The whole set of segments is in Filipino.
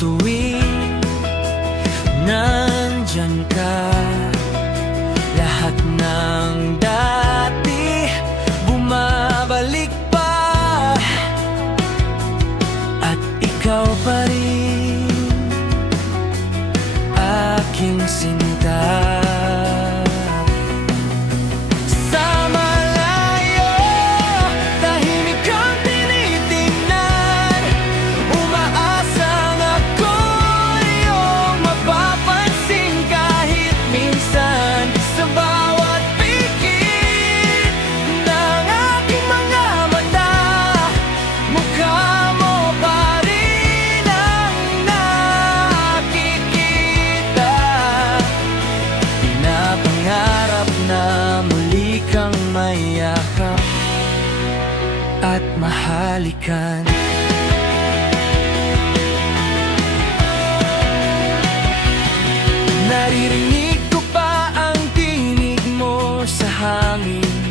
tuwing nandyan ka, lahat ng dati bumabalik pa, at ikaw pa rin aking sinta. Mayakap at mahalikan. Naririnig ko pa ang tinig mo sa hangin,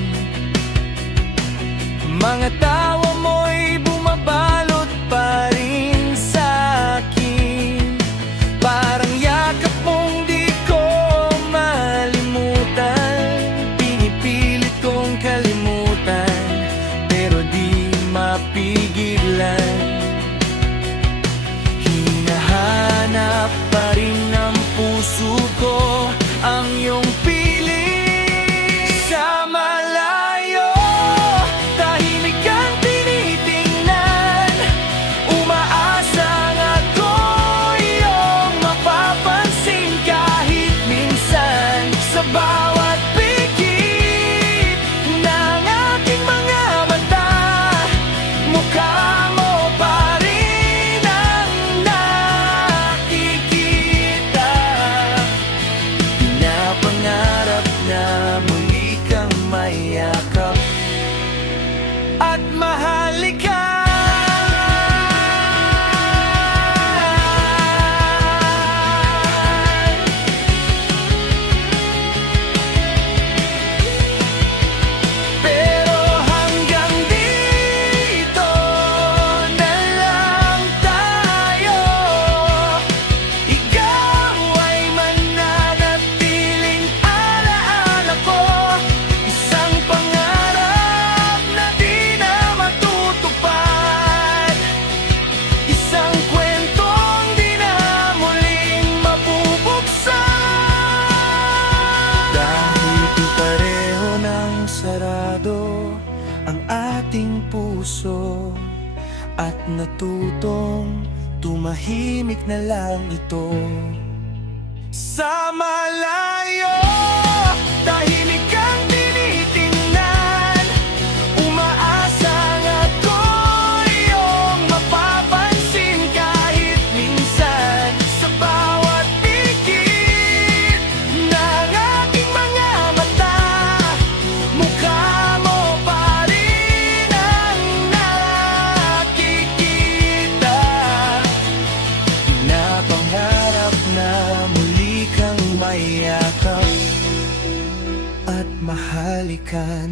mga tawa mo'y bumabalot pa rin sa'kin. Parang yakap mong di ko malimutan, kalimutan, pero di mapigilan. Hinahanap pa rin ng puso ko ang iyong piling. Sa malayo, tahimik kang tinitingnan, umaasang ako iyong mapapansin kahit minsan. Sa bawat at mahalikan. Pero hanggang dito na lang tayo, ikaw ay mananatiling alaala ko, isang pangarap na di na matutupad, isang kwentong di na muling mabubuksan. Dahil di pareho ng sarado ang ating puso, at natutong tumahimik na lang ito. Sa malayo, tahimik kang tinitingnan, umaasang ako iyong mapapansin kahit minsan. Sa bawat pikit ng aking mga mata, mukha mo pa rin ang nakikita. Pinapangarap na muli kang mayakap at mahalikan.